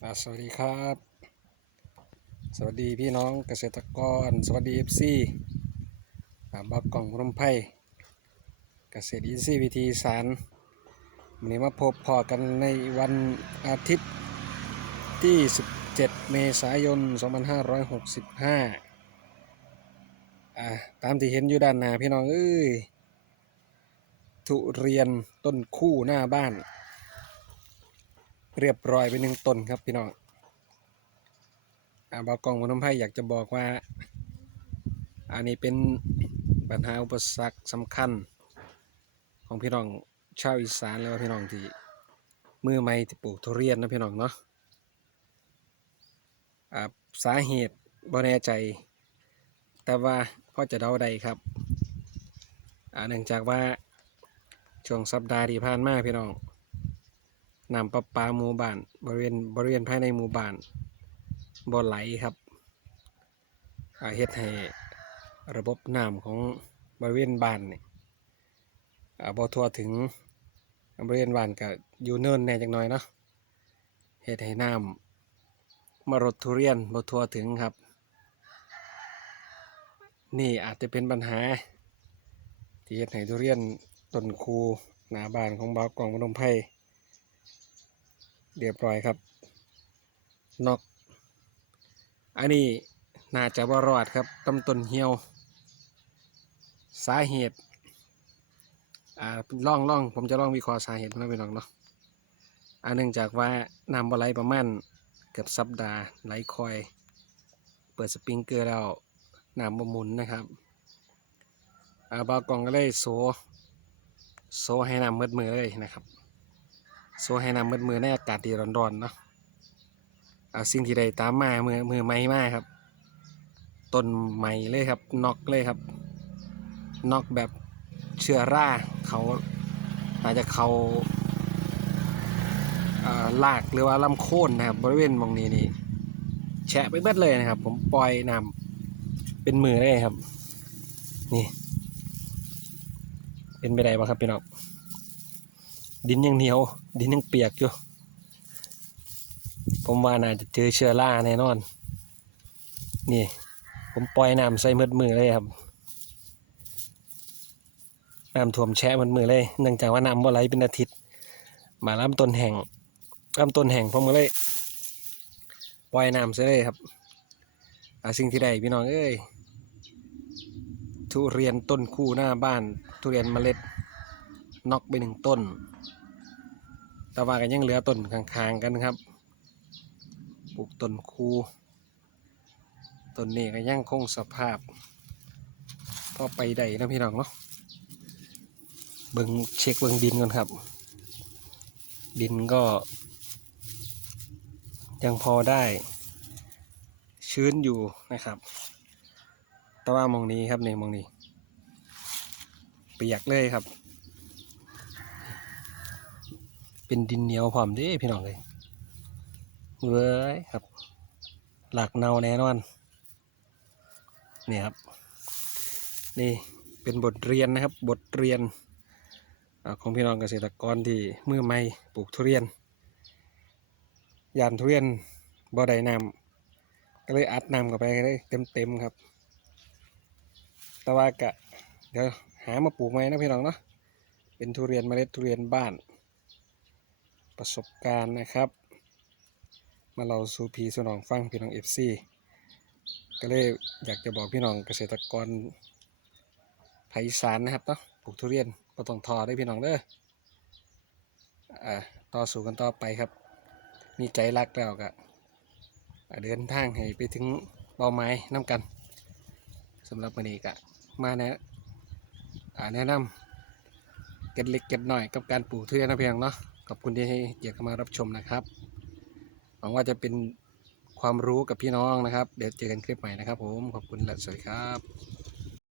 สวัสดีครับ สวัสดีพี่น้องเกษตรกร สวัสดีเอฟซีบ้ากล่องร่มไผ่เกษตรอินทรีย์วิธีสารวันนี้มาพบพอกันในวันอาทิตย์ที่ 17 เมษายน 2565อ่าตามที่เห็นอยู่ด้านหน้าพี่น้องเอ้ยทุเรียนต้นคู่หน้าบ้าน เรียบร้อยไปหนึ่งต้นครับพี่น้องอ่าบอกกองพนมไพรอยากจะบอกว่า อันนี้เป็นปัญหาอุปสรรคสำคัญ ของพี่น้องชาวอีสานแล้วพี่น้องที่มือใหม่ที่ปลูกทุเรียนนะพี่น้องเนาะอ่าสาเหตุบ่แน่ใจ แต่ว่าพอจะเดาได้ครับอ่าเนื่องจากว่าช่วงสัปดาห์ที่ผ่านมาพี่น้อง น้ำประปาหมู่บ้าน บริเวณบริเวณภายในหมู่บ้านบ่ไหลครับเฮ็ดให้ระบบน้ำของบริเวณบ้านนี่อ่าบ่ทั่วถึงบริเวณบ้านก็อยู่เนินแน่จักหน่อยเนาะเฮ็ดให้น้ำมารดทุเรียนบ่ทั่วถึงครับ นี่อาจจะเป็นปัญหา ที่เฮ็ดให้ทุเรียนต้นคูหน้าบ้านของบ่าวกองพนมไพร เรียบร้อยครับนอกอันนี้น่าจะว่ารอดครับตำต้นเหี่ยว สาเหตุอ่าล่องล่องผมจะล่องวิเคราะห์สาเหตุนะพี่น้องเนาะอันเนื่องจากว่าน้ำบไหลประมาณเกือบสัปดาห์ไหลคอย เปิดสปริงเกอร์แล้วน้ำบมุนนะครับอ่าบากองก็เลยโซโซให้น้ำมืดมือเลยนะครับ โซให้นำมืดมือในอากาศที่ร้อนๆเนาะเอาสิ่งที่ได้ตามมามือมือไม้มากครับต้นไม้เลยครับนอกเลยครับนอกแบบเชื้อราเขาอาจจะเขาลากหรือว่าลำโค่นนะครับ บริเวณมองนี้นี่แฉะไปเบิดเลยนะครับ ผมปล่อยนำเป็นมือเลยครับ นี่ เป็นไปได้ปะครับพี่น้อง ดินยังเหนียว ดินยังเปียกอยู่ ผมว่าน่าจะเจอเชื้อราแน่นอน นี่ ผมปล่อยน้ำใส่มืดมือเลยครับน้ำท่วมแช่มืดมือเลย เนื่องจากว่าน้ำบ่ไหลเป็นอาทิตย์ มาลำต้นแห่งลำต้นแห่งผมก็เลยปล่อยน้ำใส่เลยครับอาสิ่งที่ได้พี่น้องเอ้ยทุเรียนต้นคู่หน้าบ้าน ทุเรียนเมล็ด นอกไปหนึ่งต้น แต่ว่ากันยังเหลือต้นข้างๆกันครับ ปลูกต้นคูต้นนี้ก็ยังคงสภาพ พอไปได้นะพี่น้องเนาะ เบิงเช็คเบิงดินก่อนครับ ดินก็ ยังพอได้ชื้นอยู่นะครับ แต่ว่ามองนี้ครับนี่มองนี้เปียกเลยครับ เป็นดินเหนียวพร้อมเด้พี่น้องเลยเว้ยครับ หลักเนาแน่นอนนี่ครับ นี่เป็นบทเรียนนะครับ บทเรียนอของพี่น้องเกษตรกรที่มือใหม่ปลูกทุเรียน ยานทุเรียนบ่ได้น้ำก็เลยอัดน้ำเข้าไปเลยเต็มๆครับ แต่ว่ากะเดี๋ยวหามาปลูกใหมนะพี่น้องเนาะเป็นทุเรียนเมล็ดทุเรียนบ้าน ประสบการณ์นะครับ มาเราสู่พีสนองฟังพี่น้องเอฟซีก็เลยอยากจะบอกพี่น้องเกษตรกรภาคอีสานนะครับเนาะปลูกทุเรียนก็ต้องทอได้พี่น้องเด้ออ่าต่อสู่กันต่อไปครับ มีใจรักแล้วก็เดินทางให้ไปถึงเป้าหมายน้ำกันสำหรับวันนี้ก็มาแนะแนะนำเก็ดเล็กเก็ดหน่อยกับการปลูกทุเรียนนะเพียงเนาะ ขอบคุณที่ให้เกียรติเข้ามารับชมนะครับ หวังว่าจะเป็นความรู้กับพี่น้องนะครับ เดี๋ยวเจอกันคลิปใหม่นะครับผม ขอบคุณและสวัสดีครับ